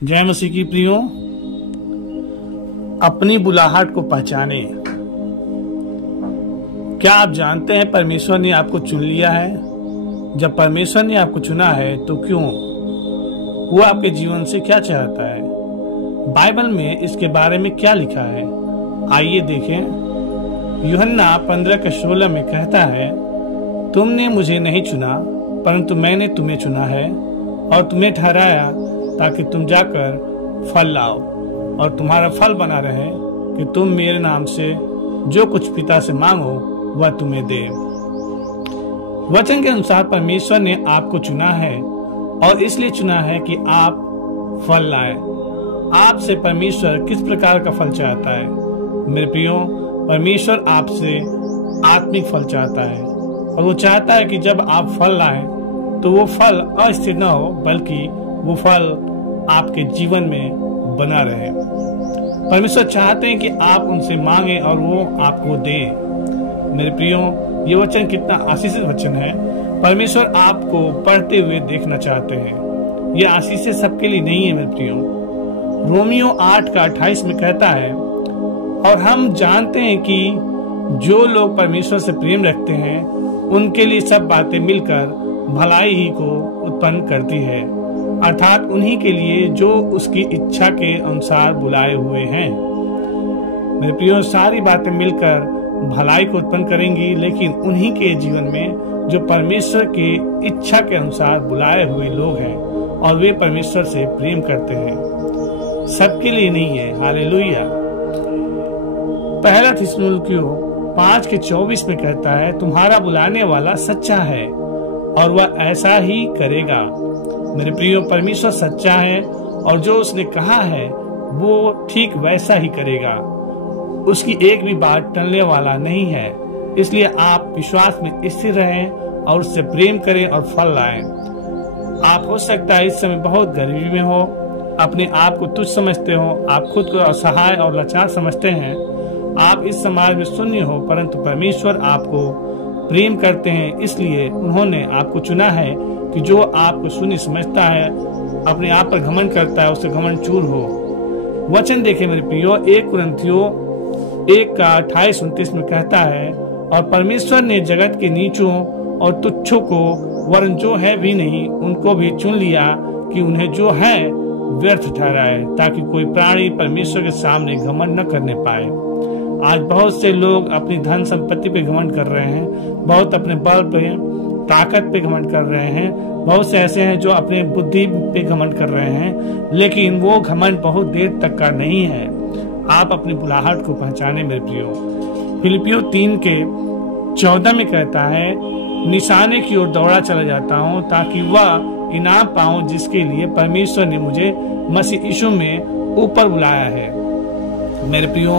जय मसीह की प्रियो, अपनी बुलाहट को पहचाने। क्या आप जानते हैं परमेश्वर ने आपको चुन लिया है? जब परमेश्वर ने आपको चुना है तो क्यों? वो आपके जीवन से क्या चाहता है? बाइबल में इसके बारे में क्या लिखा है? आइए देखें। यूहन्ना 15:16 में कहता है, तुमने मुझे नहीं चुना परंतु मैंने तुम्हें चुना है और तुम्हें ठहराया ताकि तुम जाकर फल लाओ और तुम्हारा फल बना रहे कि तुम मेरे नाम से जो कुछ पिता से मांगो वह तुम्हें दे। वचन के अनुसार परमेश्वर ने आपको चुना है और इसलिए चुना है कि आप फल लाए। आपसे परमेश्वर किस प्रकार का फल चाहता है? मेरे प्रियो, परमेश्वर आपसे आत्मिक फल चाहता है और वो चाहता है कि जब आप फल लाएं तो वो फल अस्थिर न हो बल्कि वो फल आपके जीवन में बना रहे। परमेश्वर चाहते हैं कि आप उनसे मांगे और वो आपको दे। मेरे प्रियो, ये वचन कितना आशीषित वचन है। परमेश्वर आपको पढ़ते हुए देखना चाहते हैं। ये आशीष सबके लिए नहीं है मेरे प्रियो। रोमियो 8:28 में कहता है, और हम जानते हैं कि जो लोग परमेश्वर से प्रेम रखते हैं उनके लिए सब बातें मिलकर भलाई ही को उत्पन्न करती है, अर्थात उन्हीं के लिए जो उसकी इच्छा के अनुसार बुलाए हुए हैं। मेरे प्रियो, सारी बातें मिलकर भलाई को उत्पन्न करेंगी, लेकिन उन्हीं के जीवन में जो परमेश्वर की इच्छा के अनुसार बुलाए हुए लोग हैं और वे परमेश्वर से प्रेम करते हैं। सबके लिए नहीं है। हालेलुया। पहला थिस्सलुनीकियों 5:24 में कहता है, तुम्हारा बुलाने वाला सच्चा है और वह ऐसा ही करेगा। मेरे प्रियो, परमेश्वर सच्चा है और जो उसने कहा है वो ठीक वैसा ही करेगा। उसकी एक भी बात टलने वाला नहीं है। इसलिए आप विश्वास में स्थिर रहें और उससे प्रेम करें और फल लाएं। आप हो सकता है इस समय बहुत गरीबी में हो, अपने आप को तुच्छ समझते हो, आप खुद को असहाय और लाचार समझते हैं, आप इस समाज में शून्य हो, परंतु परमेश्वर आपको प्रेम करते हैं। इसलिए उन्होंने आपको चुना है कि जो आपको शून्य समझता है, अपने आप पर घमंड करता है, उससे घमंड चूर हो। वचन देखे मेरे प्रियो, 1 कुरिन्थियों 1:28-29 में कहता है, और परमेश्वर ने जगत के नीचों और तुच्छों को वरन जो है भी नहीं उनको भी चुन लिया कि उन्हें जो है व्यर्थ ठहराए, ताकि कोई प्राणी परमेश्वर के सामने घमंड न करने पाए। आज बहुत से लोग अपनी धन संपत्ति पे घमंड कर रहे हैं, बहुत अपने बल पे ताकत पे घमंड कर रहे हैं, बहुत से ऐसे हैं जो अपने बुद्धि पे घमंड कर रहे हैं, लेकिन वो घमंड बहुत देर तक का नहीं है। आप अपनी बुलाहट को पहचाने मेरे प्रियो। फिलिपियों 3:14 में कहता है, निशाने की ओर दौड़ा चला जाता हूँ ताकि वह इनाम पाऊं जिसके लिए परमेश्वर ने मुझे मसीह यीशु में ऊपर बुलाया है। मेरे प्रियो,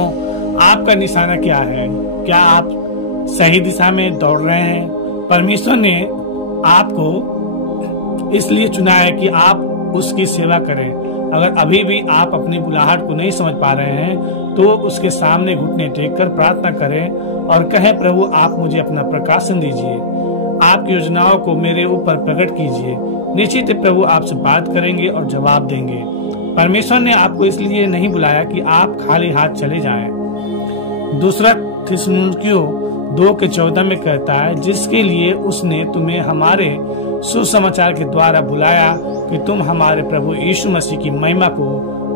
आपका निशाना क्या है? क्या आप सही दिशा में दौड़ रहे हैं? परमेश्वर ने आपको इसलिए चुना है कि आप उसकी सेवा करें। अगर अभी भी आप अपनी बुलाहट को नहीं समझ पा रहे हैं तो उसके सामने घुटने टेक कर प्रार्थना करें और कहें, प्रभु आप मुझे अपना प्रकाशन दीजिए, आपकी योजनाओं को मेरे ऊपर प्रकट कीजिए। निश्चित प्रभु आपसे बात करेंगे और जवाब देंगे। परमेश्वर ने आपको इसलिए नहीं बुलाया कि आप खाली हाथ चले जाएं। दूसरा थिस्सलुनीकियों 2:14 में कहता है, जिसके लिए उसने तुम्हें हमारे सुसमाचार के द्वारा बुलाया कि तुम हमारे प्रभु यीशु मसीह की महिमा को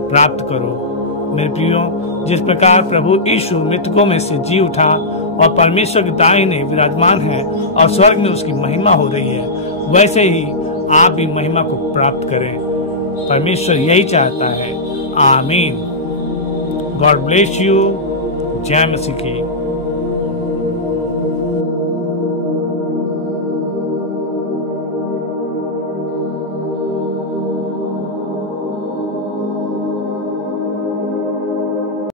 प्राप्त करो। मेरे प्रियो, जिस प्रकार प्रभु यीशु मृतकों में से जी उठा और परमेश्वर के दाहिने विराजमान है और स्वर्ग में उसकी महिमा हो रही है, वैसे ही आप भी महिमा को प्राप्त करें। परमेश्वर यही चाहता है। आमीन। God bless you. जय मसीह की।